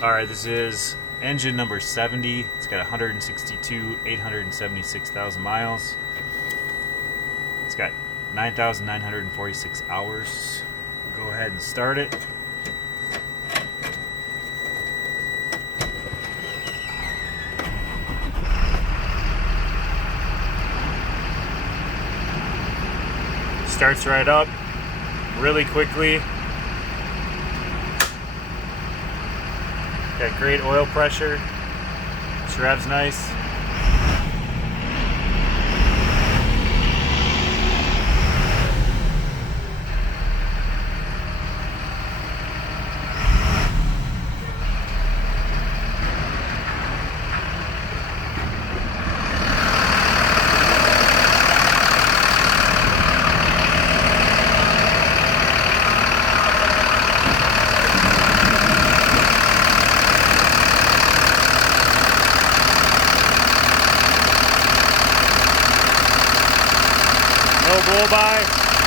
All right, this is engine number 70. It's got 876,000 miles. It's got 9,946 hours. We'll go ahead and start it. Starts right up really quickly. Got great oil pressure. This revs nice. No blow by.